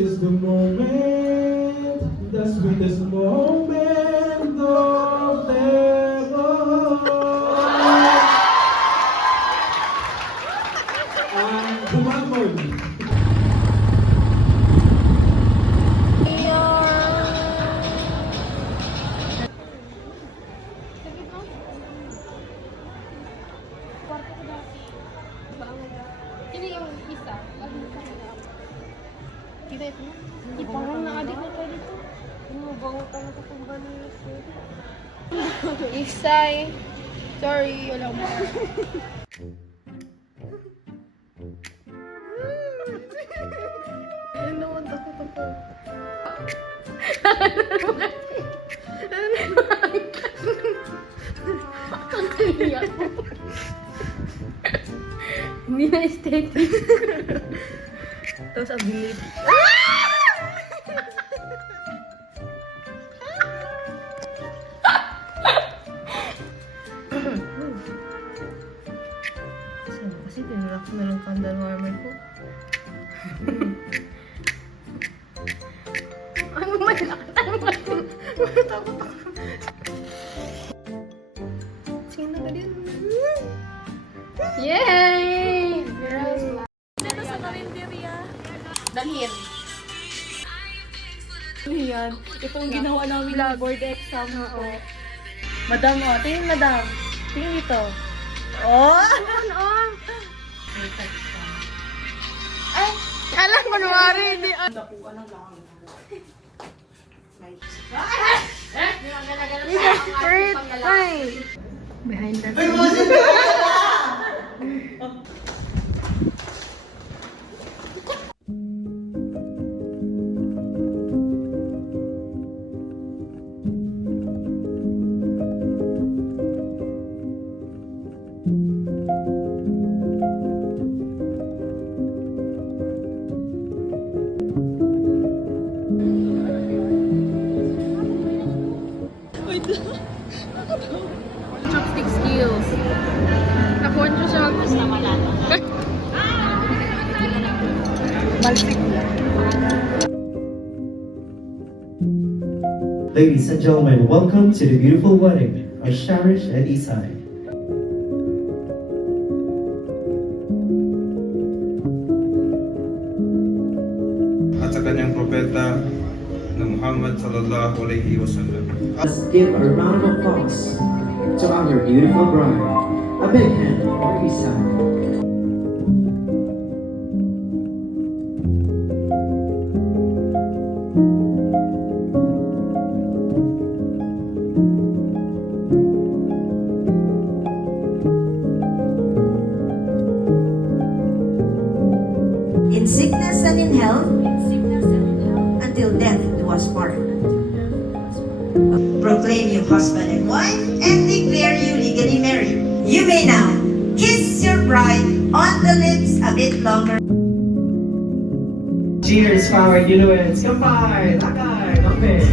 is the moment, the sweetest moment of them all. Humamon. Ini yung isa. Kita ito. Parang nakadik na tayo dito. Bango talaga itong banis. Isay. Sorry, wala mo. Ano naman ako ito po? Ang kaya ko. Hindi na aesthetic. Tapos ability. Kasi tinulak ko na lang candle warmer ko. Ano may nakatanggap ko? Takot ako. Sige na ka din. Yay! Girls love. Dito sa karinderya. Dalhin. Ano yan? Itong ginawa namin na board exam ko. Madam, oh. Tingin, madam. Tingin dito. Oh! Ano? Ay! Alam ko nuwari, hindi. Nakuha ng lang. Fruit! Ay! Behind that. Chopstick skills. Nakuha nyo siya. Balsik. Ladies and gentlemen, welcome to the beautiful wedding of Sharish and Isai. At sa kanyang propeta na Muhammad sallallahu alaihi wasallam. Let's give a round of applause to our beautiful bride. A big hand for Isai. In sickness and in health, until death do us part. Proclaim you husband and wife, and declare you legally married. You may now kiss your bride on the lips a bit longer. Cheers for our newlyweds. Kampai! Lakay! Kampai!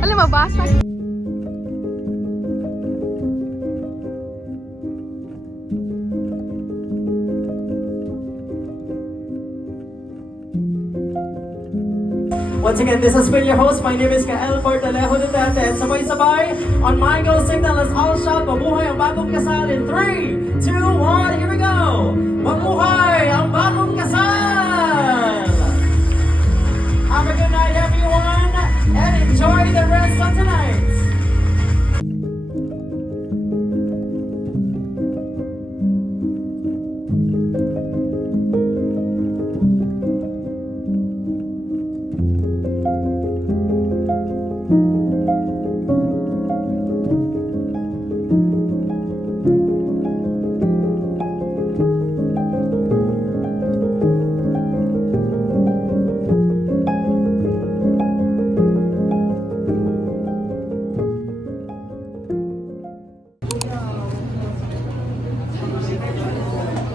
Alam, mabasa. Once again, this has been your host. My name is Kael Portalejo Duterte. And sabay-sabay, on my go signal, let's all shout, mabuhay ang bagong kasal in 3, 2, 1, here we go! Mabuhay ang bagong kasal! Have a good night, everyone, and enjoy the rest of tonight!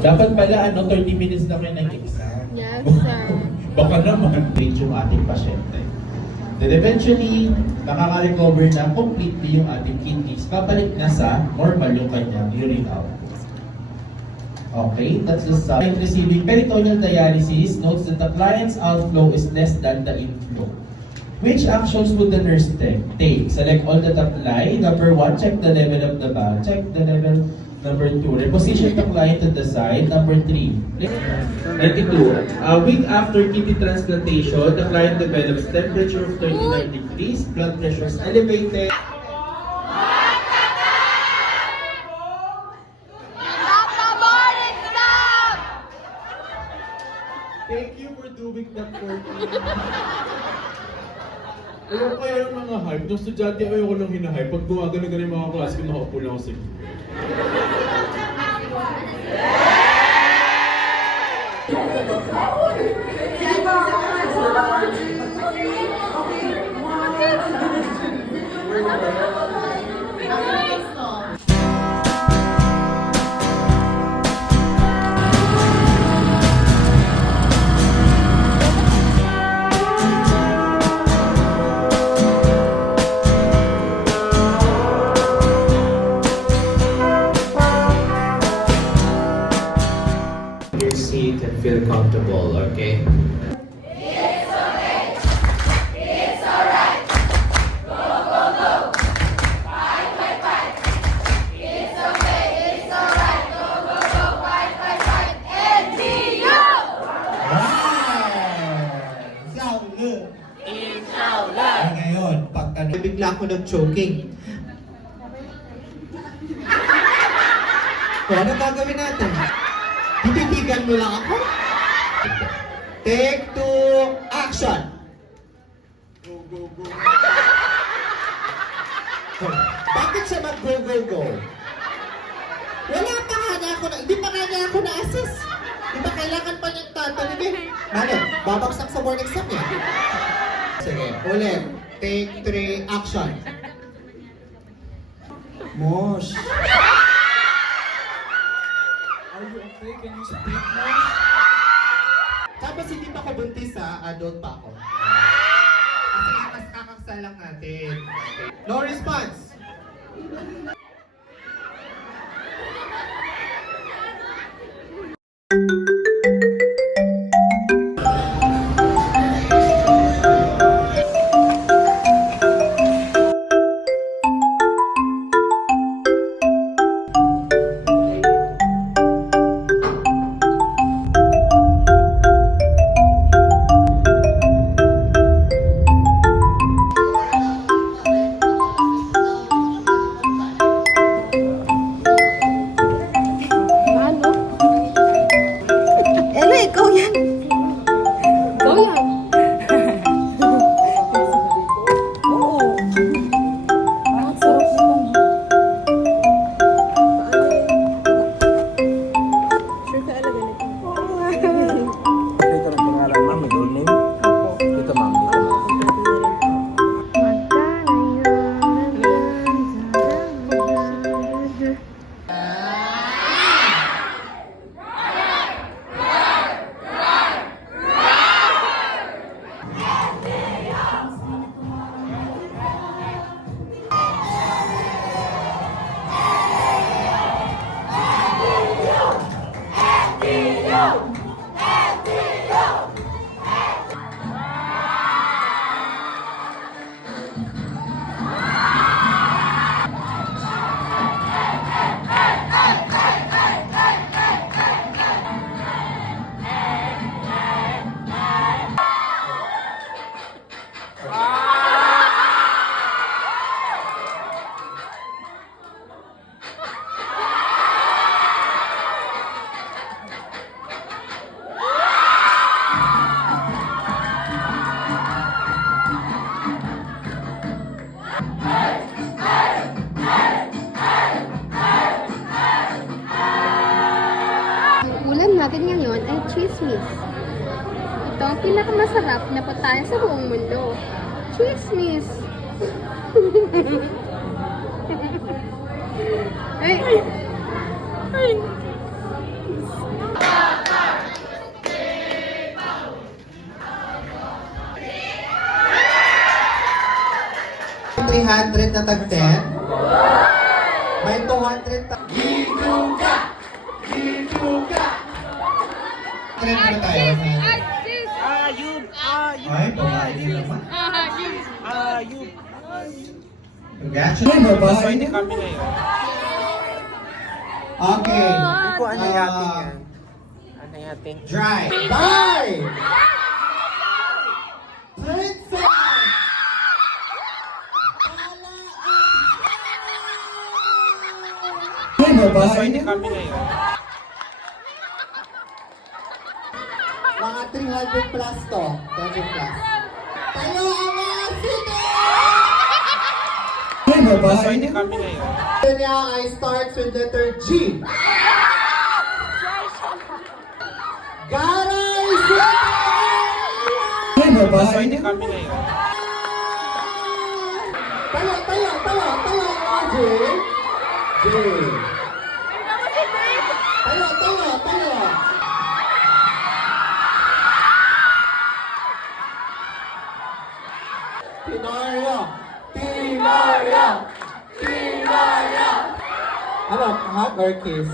Dapat pala 30 minutes na kayo nag-exam. Yes, sir. Baka naman yung ating pasyente. Then eventually, nakaka-recover na completely yung ating kidneys. Babalik na sa normal yung kanyang urine out. Okay, that's the side. Receiving peritoneal dialysis notes that the client's outflow is less than the inflow. Which actions would the nurse take? Select all that apply. Number 1, check the level of the valve. Check the level. Number 2, reposition the client to the side. Number 3, 92. A week after kidney transplantation, the client develops temperature of 39 degrees, blood pressure is elevated. Thank you for doing that for me. Ayaw kaya yung mga hype. Nung estudyante, ayaw ko lang hinahype. Pag gumagano ganun yung mga klase ko, nakaupo lang ako sa your seat and feel comfortable, okay? Ngayon, pagtanong, bigla ako nag-choking. So, ano gagawin natin? Tititigan mo lang ako? Take 2, action! Go, go, go. Bakit siya mag-go-go-go? Wala pa nga niya ako hindi pa nga niya ako na-assist. Di ba kailangan pa niyang tatanong eh? Ano? Babagsak sa board exam niya? Sige, ulit. Take 3, action. Mosh. Are you okay? Can you speak now? Tapos hindi pa ako buntis ha, adult pa ako. Kasi mas kakakasal lang natin. No response. Ano? Ella, ikaw yan. Ikaw yan. Oo. Ang sarap nito. Sure ka alaga nito? Dito ang pangalan ma'am, middle name? Dito ma'am, dito ma'am. Ulam natin ngayon ay chismis. Ito ang pinakamasarap na patayan sa buong mundo. Chismis! Ay! Ay! 300 na tag 10. May 200 tag... Ano tayo? Ay, babae din naman. Congratulations. Okay. Hindi ko ano yatin yan. Ano yatin? Dry. Bye! Princess! Mga 300 plus to. 300 plus. Tayo ang mga city! Niya ay starts with letter G. Garay City! Tayo, J. J. Tayo. Tinaria! Ano? Hot or kiss?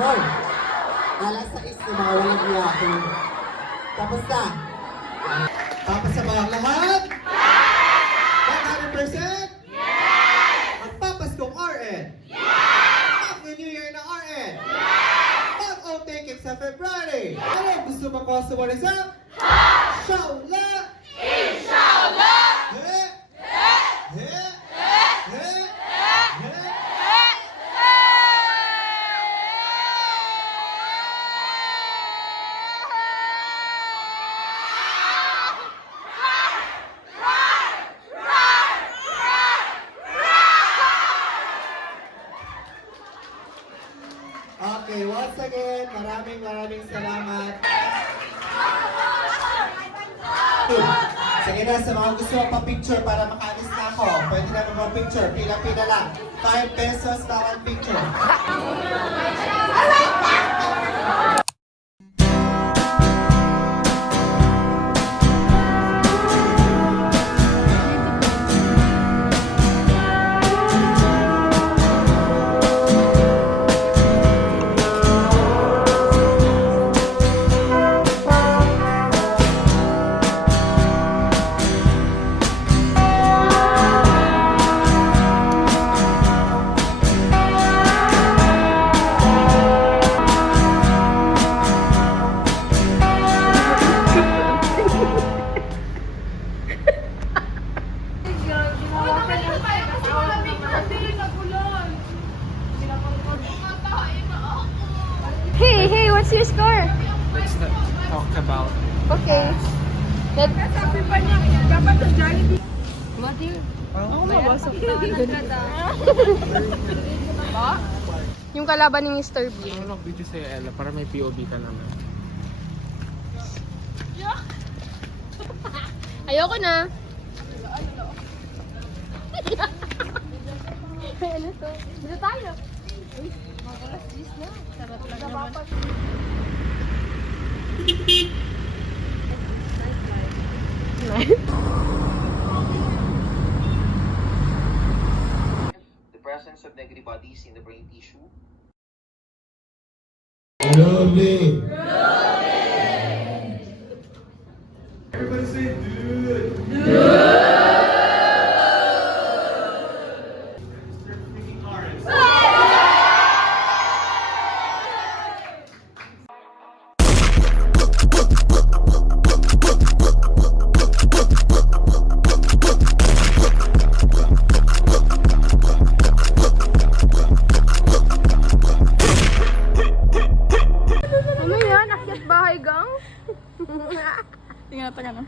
Hoy! Alas 6 na mga walang niya ako. Tapos na. Tapos sa mga lahat? 100%? Yes! Magpapaskong RN? Yes! Mag-New Year na RN? Yes! Mag-outtake it sa February? Ano gusto mo ko sa walang exam? Inshallah! Inshallah! He! He! He! He! Okay, once again, maraming salamat. Sige na, sa mga gusto pa-picture para makaalis na ako, pwede na mag-picture, pila-pila lang. 5 pesos bawat picture. Hey, what's your score? Let's not talk about. Okay. Yung kalaban ni Mr. Bean. Ano nag-beauty sa'yo, Ella, para may POV ka naman. Ayoko na. Ano to? Dito tayo. Uy, mga 10 na. Sarap lang naman. The presence of negative bodies in the brain tissue. Grabe! Everybody say dude! Ano yan? Akyat bahay gang? Tingnan na.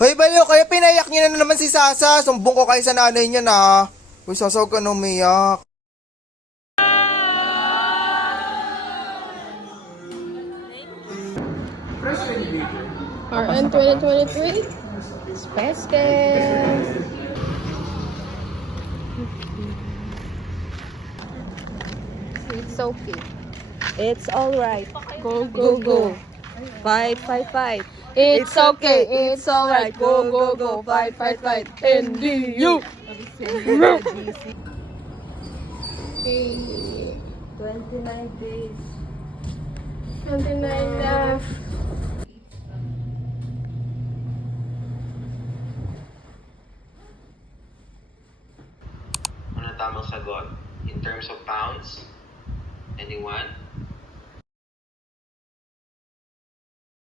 Hoy bayo, kaya pinayak niya na naman si Sasa. Sumbong ko kayo sa nanay niya na. Uy, Sasa, huwag ka na umiyak. RN 2023? Speskes. It's okay. It's alright. Go, go, go. Fight, fight, fight. It's okay. It's alright. Go, go, go. Fight, fight, fight. NDU. 29 days. 29 left. Ano tamang sagot? In terms of pounds? Anyone?